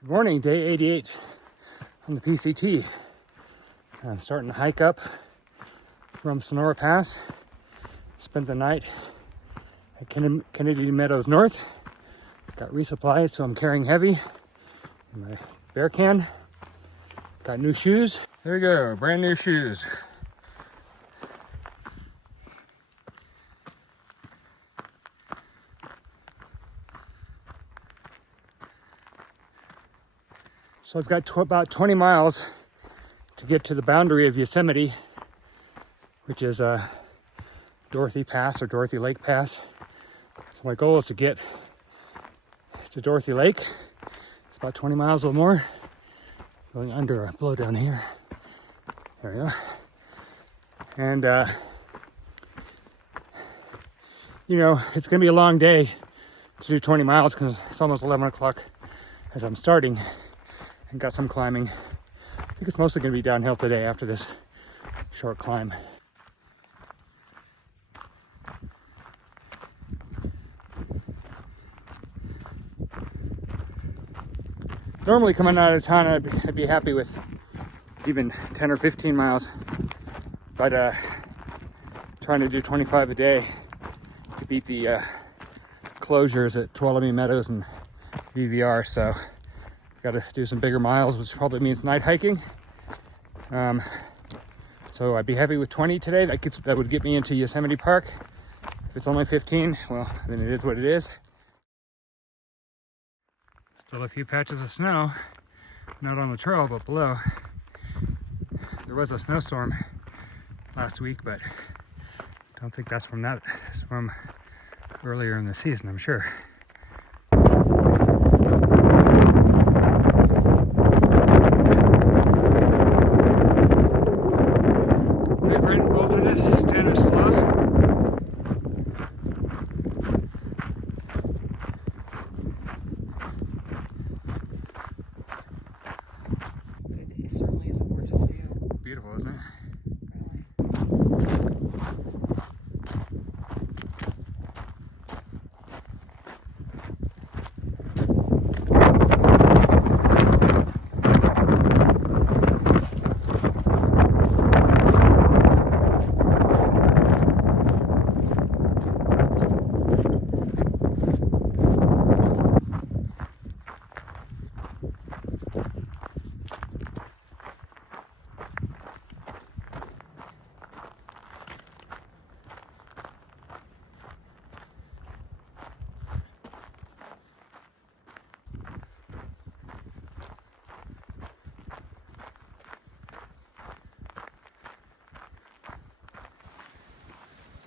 Good morning, day 88 on the PCT. I'm starting to hike up from Sonora Pass. Spent the night at Kennedy Meadows North. Got resupplied, so I'm carrying heavy in my bear can. Got new shoes. There we go, brand new shoes. So I've got about 20 miles to get to the boundary of Yosemite, which is Dorothy Pass or Dorothy Lake Pass. So my goal is to get to Dorothy Lake. It's about 20 miles or more. Going under a blow down here. There we go. And, it's going to be a long day to do 20 miles because it's almost 11 o'clock as I'm starting. And got some climbing. I think it's mostly going to be downhill today after this short climb. Normally coming out of town I'd be happy with even 10 or 15 miles, but trying to do 25 a day to beat the closures at Tuolumne Meadows and VVR, so got to do some bigger miles, which probably means night hiking. So I'd be happy with 20 today. That would get me into Yosemite Park. If it's only 15, well, then it is what it is. Still a few patches of snow, not on the trail, but below. There was a snowstorm last week, but I don't think that's from that. It's from earlier in the season, I'm sure. Emigrant Wilderness, Stanislaus. It certainly is a gorgeous view. Beautiful, isn't it?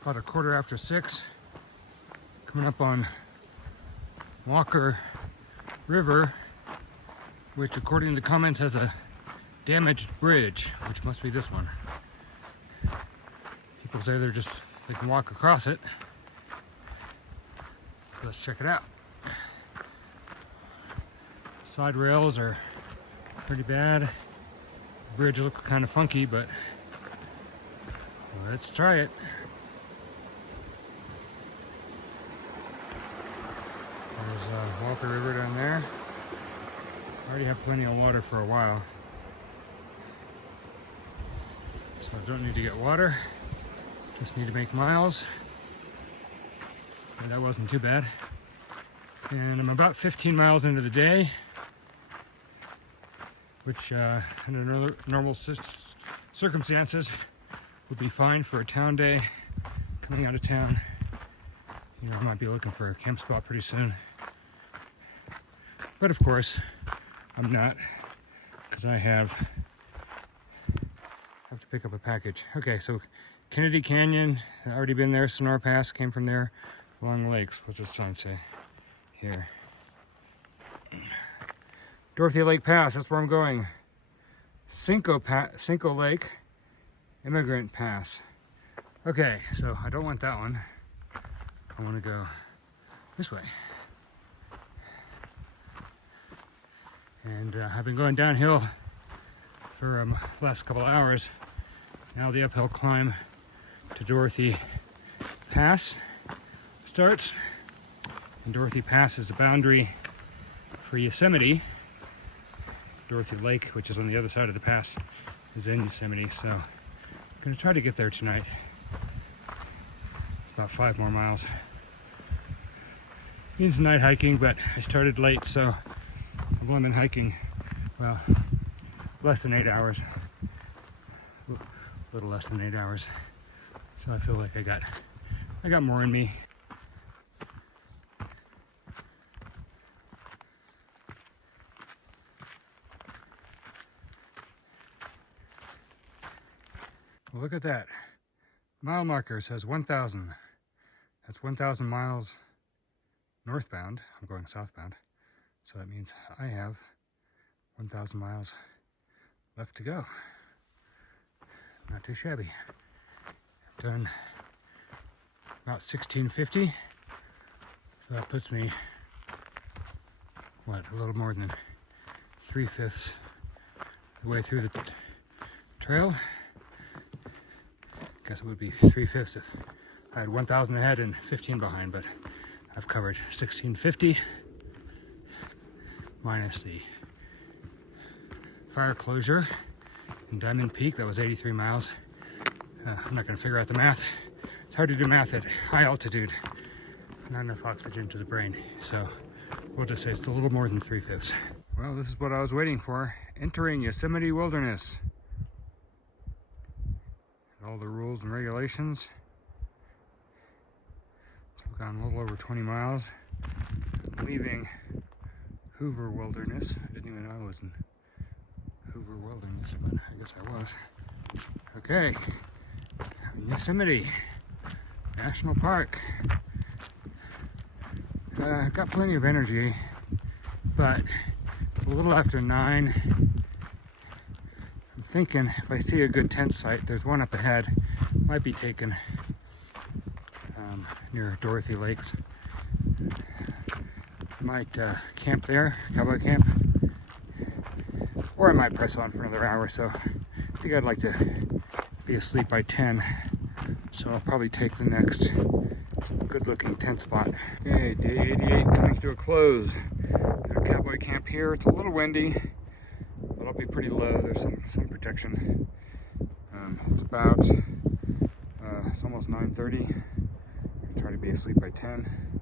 About 6:15, coming up on Walker River, which according to the comments has a damaged bridge, which must be this one. People say they can walk across it. So let's check it out. Side rails are pretty bad. The bridge looks kind of funky, but let's try it. There's Walker River down there. I already have plenty of water for a while, so I don't need to get water, just need to make miles. And that wasn't too bad. And I'm about 15 miles into the day, which under normal circumstances would be fine for a town day. Coming out of town, I might be looking for a camp spot pretty soon. But of course, I'm not, because I have to pick up a package. Okay, so Kennedy Canyon, I've already been there. Sonora Pass came from there. Along the lakes, what's the sign say here? Dorothy Lake Pass, that's where I'm going. Cinco Lake, Emigrant Pass. Okay, so I don't want that one. I want to go this way. And I've been going downhill for the last couple of hours. Now the uphill climb to Dorothy Pass starts. And Dorothy Pass is the boundary for Yosemite. Dorothy Lake, which is on the other side of the pass, is in Yosemite. So I'm gonna try to get there tonight. It's about 5 more miles. Means night hiking, but I started late, so I've only been hiking, well, less than 8 hours. A little less than 8 hours. So I feel like I got more in me. Well, look at that. Mile marker says 1,000. That's 1,000 miles northbound. I'm going southbound. So that means I have 1,000 miles left to go. Not too shabby. I've done about 1650. So that puts me, what, a little more than 3/5 the way through the trail. Guess it would be 3/5 if I had 1,000 ahead and 15 behind, but I've covered 1650 minus the fire closure in Diamond Peak. That was 83 miles. I'm not going to figure out the math. It's hard to do math at high altitude. Not enough oxygen to the brain, so we'll just say it's a little more than 3/5. Well, this is what I was waiting for. Entering Yosemite Wilderness. All the rules and regulations. So we've gone a little over 20 miles. Leaving Hoover Wilderness. I didn't even know I was in Hoover Wilderness, but I guess I was. Okay, Yosemite National Park. Got plenty of energy, but it's a little after 9. I'm thinking if I see a good tent site, there's one up ahead, might be taken near Dorothy Lakes. Might camp there, cowboy camp, or I might press on for another hour. So I think I'd like to be asleep by 10, so I'll probably take the next good looking tent spot. Okay, day 88 coming to a close. Got a cowboy camp here. It's a little windy, but I'll be pretty low. There's some protection. It's almost 9:30. I'll try to be asleep by 10.